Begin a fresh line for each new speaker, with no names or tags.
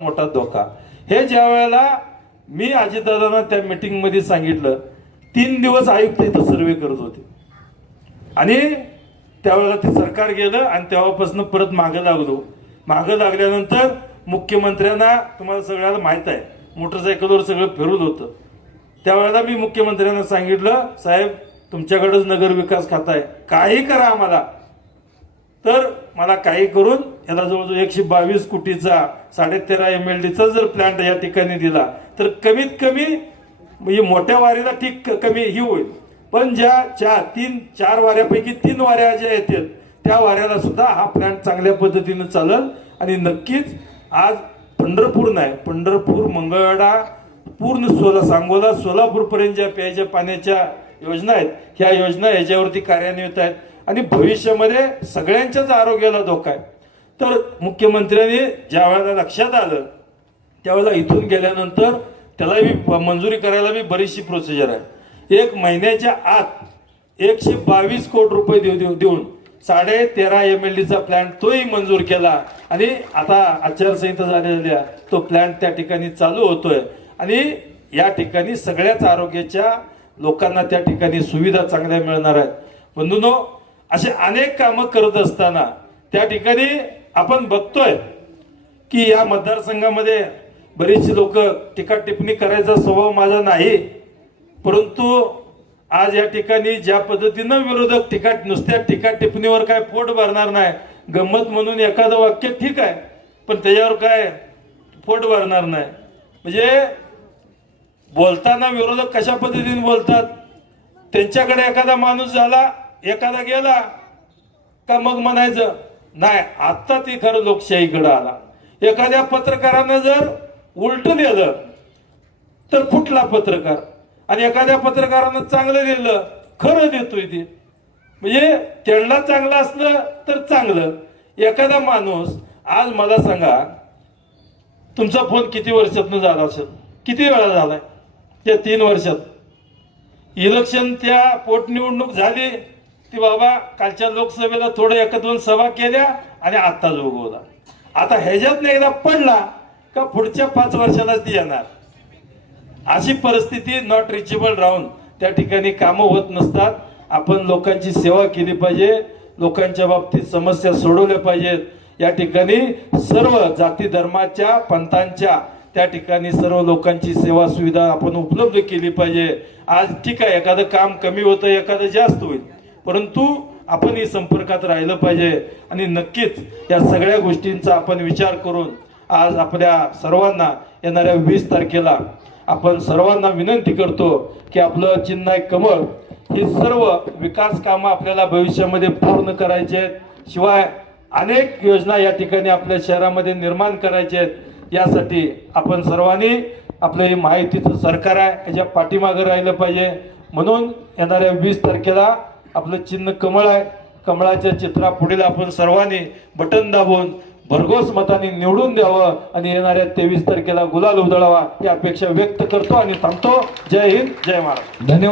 मोठा धोका. हे ज्या वेळेला मी अजितदादांना त्या मीटिंगमध्ये सांगितलं तीन दिवस आयुक्त इथं सर्वे करत होते. आणि त्यावेळेला ते सरकार गेलं आणि तेव्हापासून परत मागं लागलो. मागं लागल्यानंतर मुख्यमंत्र्यांना तुम्हाला सगळ्याला माहीत आहे मोटरसायकलवर सगळं फिरून होतं. त्यावेळेला मी मुख्यमंत्र्यांना सांगितलं साहेब तुमच्याकडंच नगर विकास खाता आहे काही करा आम्हाला. तर मला काही करून याला जवळजवळ एकशे बावीस कोटीचा साडेतेरा एम एल डीचा जर प्लांट या ठिकाणी दिला तर कमीत कमी म्हणजे मोठ्या वारीला ठीक कमी ही होईल. पण ज्या चार तीन चार वाऱ्यापैकी तीन वाऱ्या ज्या येतील त्या वाऱ्याला सुद्धा हा प्लांट चांगल्या पद्धतीनं चालल. आणि नक्कीच आज पंढरपूर नाही पंढरपूर मंगळवेढा पूर्ण सोला सांगोला सोलापूरपर्यंत ज्या प्यायच्या पाण्याच्या योजना आहेत ह्या योजना याच्यावरती कार्यान्वित आहेत. आणि भविष्यामध्ये सगळ्यांच्याच आरोग्याला धोका आहे. तर मुख्यमंत्र्यांनी ज्या वेळेला लक्षात आलं त्यावेळेला इथून गेल्यानंतर त्याला बी मंजुरी करायला बी बरीचशी प्रोसिजर आहे. एक महिन्याच्या आत एकशे बावीस कोटी रुपये देऊ देऊ देऊन साडे तेरा एम एल डीचा प्लॅन तोही मंजूर केला. आणि आता आचारसंहिता झालेल्या तो प्लॅन त्या ठिकाणी चालू होतोय. आणि या ठिकाणी सगळ्याच आरोग्याच्या लोकांना त्या ठिकाणी सुविधा चांगल्या मिळणार आहेत. बंधूनो असे अनेक कामं करत असताना त्या ठिकाणी आपण बघतोय की या मतदारसंघामध्ये बरीचशी लोक टीका टिप्पणी करायचा स्वभाव माझा नाही. परंतु आज या ठिकाणी ज्या पद्धतीनं विरोधक टीका नुसत्या टीका टिप्पणीवर काय पोट भरणार नाही गंमत म्हणून एखादं वाक्य ठीक आहे पण त्याच्यावर काय पोट भरणार नाही. म्हणजे बोलताना विरोधक कशा पद्धतीने बोलतात? त्यांच्याकडे एखादा माणूस झाला एखादा गेला का मग म्हणायचं? नाही आत्ता ती खरं लोकशाहीकडं आला. एखाद्या पत्रकारानं जर उलट लिहिलं तर फुटला पत्रकार? आणि एखाद्या पत्रकारानं चांगलं लिहिलं खरं देतोय ते. म्हणजे त्यांना चांगलं असलं तर चांगलं. एखादा माणूस आज मला सांगा तुमचा फोन किती वर्षातनं झाला असेल? किती वेळा झालाय? त्या तीन वर्षात. इलेक्शन त्या पोटनिवडणूक झाली ती बाबा कालच्या लोकसभेला थोडं एका दोन सभा केल्या आणि आत्ता जोगवला आता ह्याच्यात एकदा पडला का पुढच्या पाच वर्षालाच ती येणार. अशी परिस्थिती नॉट रिचेबल राहून त्या ठिकाणी कामं होत नसतात. आपण लोकांची सेवा केली पाहिजे. लोकांच्या बाबतीत समस्या सोडवल्या पाहिजेत. या ठिकाणी सर्व जाती धर्माच्या पंथांच्या त्या ठिकाणी सर्व लोकांची सेवा सुविधा आपण उपलब्ध केली पाहिजे. आज ठीक आहे एखादं काम कमी होतं एखादं जास्त होईल. परंतु आपणही संपर्कात राहिलं पाहिजे आणि नक्कीच या सगळ्या गोष्टींचा आपण विचार करून आज आपल्या सर्वांना येणाऱ्या वीस तारखेला आपण सर्वांना विनंती करतो की आपलं चिन्ह आहे कमळ ही सर्व विकास कामं आपल्याला भविष्यामध्ये पूर्ण करायचे आहेत. शिवाय अनेक योजना या ठिकाणी आपल्या शहरामध्ये निर्माण करायचे आहेत. यासाठी आपण सर्वांनी आपलं हे माहितीचं सरकार आहे याच्या पाठीमागं राहिलं पाहिजे. म्हणून येणाऱ्या वीस तारखेला आपलं चिन्ह कमळ आहे. कमळाच्या चित्रा पुढील आपण सर्वांनी बटन दाबून भरघोस मताने निवडून द्यावं आणि येणाऱ्या तेवीस तारखेला गुलाल उधळावा ही अपेक्षा व्यक्त करतो आणि थांबतो. जय हिंद जय महाराष्ट्र.
धन्यवाद.